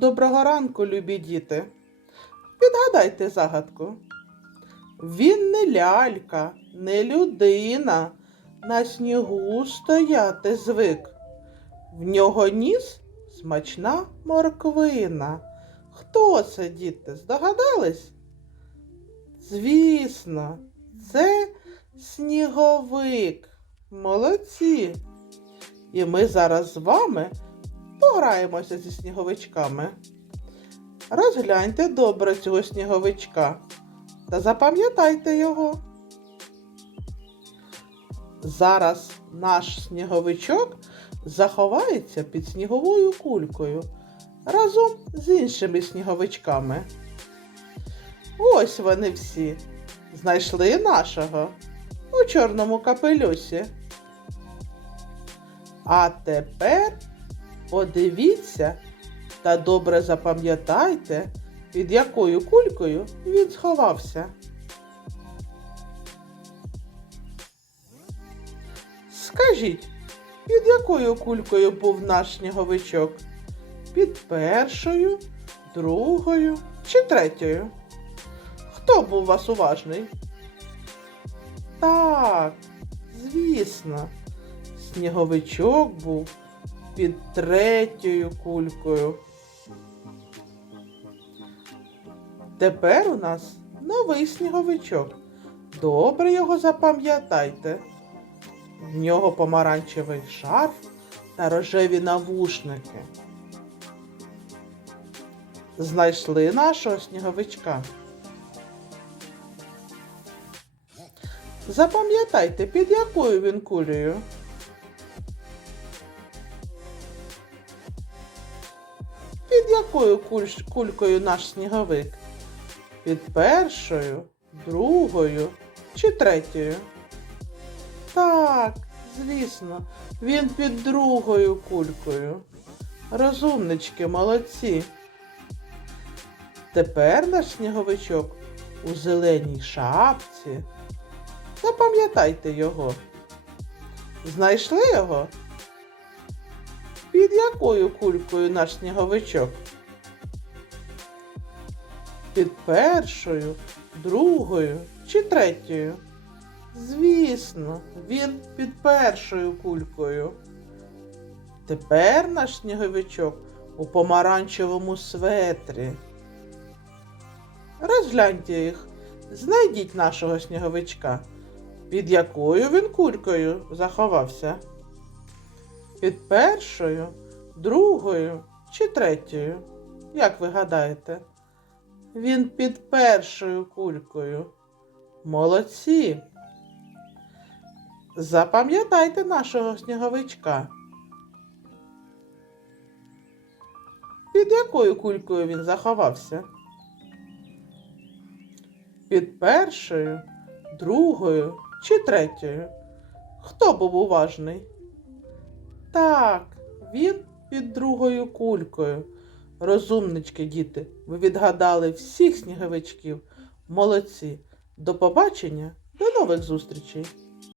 Доброго ранку, любі діти. Підгадайте загадку. Він не лялька, не людина, на снігу стояти звик. В нього ніс смачна морквина. Хто це, діти, здогадались? Звісно, це сніговик. Молодці. І ми зараз з вами пограємося зі сніговичками. Розгляньте добре цього сніговичка та запам'ятайте його. Зараз наш сніговичок заховається під сніговою кулькою разом з іншими сніговичками. Ось вони всі. Знайшли нашого у чорному капелюсі. А тепер подивіться та добре запам'ятайте, під якою кулькою він сховався. Скажіть, під якою кулькою був наш сніговичок? Під першою, другою чи третьою? Хто був вас уважний? Так, звісно, сніговичок був під третьою кулькою. Тепер у нас новий сніговичок. Добре його запам'ятайте. В нього помаранчевий шарф та рожеві навушники. Знайшли нашого сніговичка. Запам'ятайте, під якою він кулею. Під якою кулькою наш сніговик? Під першою, другою чи третьою? Так, звісно, він під другою кулькою. Розумнички, молодці. Тепер наш сніговичок у зеленій шапці. Запам'ятайте його. Знайшли його? Під якою кулькою наш сніговичок? Під першою, другою чи третьою? Звісно, він під першою кулькою. Тепер наш сніговичок у помаранчевому светрі. Розгляньте їх, знайдіть нашого сніговичка. Під якою він кулькою заховався? Під першою, другою чи третьою? Як ви гадаєте? Він під першою кулькою. Молодці. Запам'ятайте нашого сніговичка. Під якою кулькою він заховався? Під першою, другою чи третьою? Хто був уважний? Так, він під другою кулькою. Розумнички, діти, ви відгадали всіх сніговичків. Молодці. До побачення, до нових зустрічей!